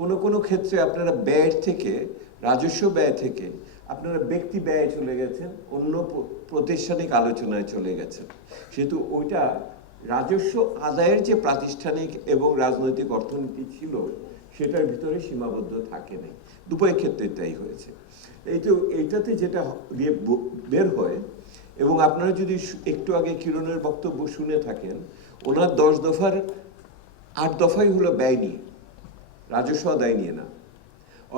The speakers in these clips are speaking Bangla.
কোনো কোনো ক্ষেত্রে আপনারা ব্যয় থেকে, রাজস্ব ব্যয় থেকে আপনারা ব্যক্তি ব্যয়ে চলে গেছেন, অন্য প্র- প্রাতিষ্ঠানিক আলোচনায় চলে গেছেন। সেহেতু ওইটা রাজস্ব আদায়ের যে প্রাতিষ্ঠানিক এবং রাজনৈতিক অর্থনীতি ছিল, সেটার ভিতরে সীমাবদ্ধ থাকে নাই। দুপয়ের ক্ষেত্রে তাই হয়েছে। এই তো এইটাতে যেটা দিয়ে বের হয়, এবং আপনারা যদি একটু আগে কিরণের বক্তব্য শুনে থাকেন, ওনার দশ দফার আট দফাই হলো ব্যয় নিয়ে। রাজস্ব আদায় নিয়ে না।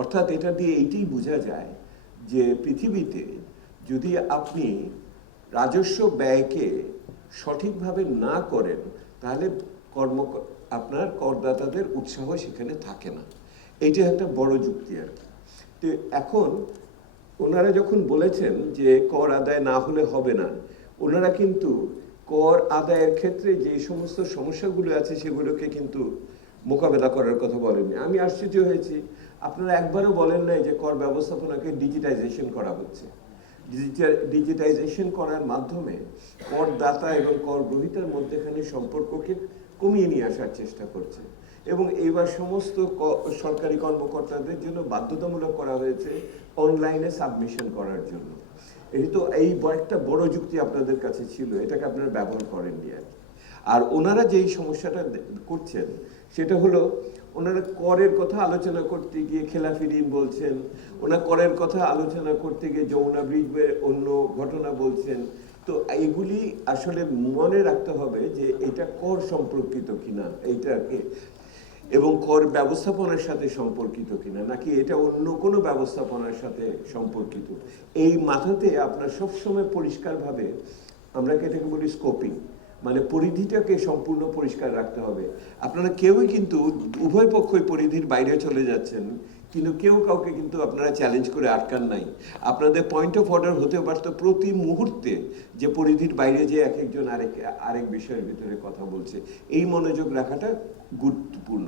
অর্থাৎ এটা দিয়ে এইটাই বোঝা যায় যে পৃথিবীতে যদি আপনি রাজস্ব ব্যয়কে সঠিকভাবে না করেন, তাহলে কর্ম আপনার করদাতাদের উৎসাহ সেখানে থাকে না। এইটা একটা বড় যুক্তি আর কি। তো এখন ওনারা যখন বলেছেন যে কর আদায় না হলে হবে না, ওনারা কিন্তু কর আদায়ের ক্ষেত্রে যে সমস্ত সমস্যাগুলো আছে সেগুলোকে কিন্তু মোকাবেলা করার কথা বলেননি। আমি আশ্চর্য হয়েছি। আপনারা একবারও বলেন নাই যে কর ব্যবস্থাপনাকে ডিজিটাইজেশন করা হচ্ছে। ডিজিটাল ডিজিটাইজেশন করার মাধ্যমে করদাতা এবং কর গ্রহীতার মধ্যেখানে সম্পর্ককে কমিয়ে নিয়ে আসার চেষ্টা করছে। এবং এইবার সমস্ত সরকারি কর্মকর্তাদের জন্য বাধ্যতামূলক করা হয়েছে অনলাইনে সাবমিশন করার জন্য। এই তো এই একটা বড় যুক্তি আপনাদের কাছে ছিল, এটাকে আপনারা ব্যবহার করেননি আর কি। আর ওনারা যেই সমস্যাটা করছেন, সেটা হলো ওনারা করের কথা আলোচনা করতে গিয়ে খেলাফি ঋণ বলছেন, ওনারা করের কথা আলোচনা করতে গিয়ে যমুনা ব্রিজ অন্য ঘটনা বলছেন। তো এইগুলি আসলে মনে রাখতে হবে যে এটা কর সম্পর্কিত কিনা, এইটাকে, এবং কর ব্যবস্থাপনার সাথে সম্পর্কিত কিনা, নাকি এটা অন্য কোনো ব্যবস্থাপনার সাথে সম্পর্কিত। এই মাথাতে আপনার সবসময় পরিষ্কারভাবে আমরা এটাকে বলি স্কোপিং মানে পরিধিটাকে সম্পূর্ণ পরিষ্কার রাখতে হবে। আপনারা কেউই কিন্তু উভয় পক্ষই পরিধির বাইরে চলে যাচ্ছেন, কিন্তু কেউ কাউকে কিন্তু আপনারা চ্যালেঞ্জ করে আটকান নাই। আপনাদের পয়েন্ট অফ অর্ডার হতে পারতো প্রতি মুহূর্তে যে পরিধির বাইরে যে এক একজন আরেক আরেক বিষয়ের ভিতরে কথা বলছে। এই মনোযোগ রাখাটা গুরুত্বপূর্ণ।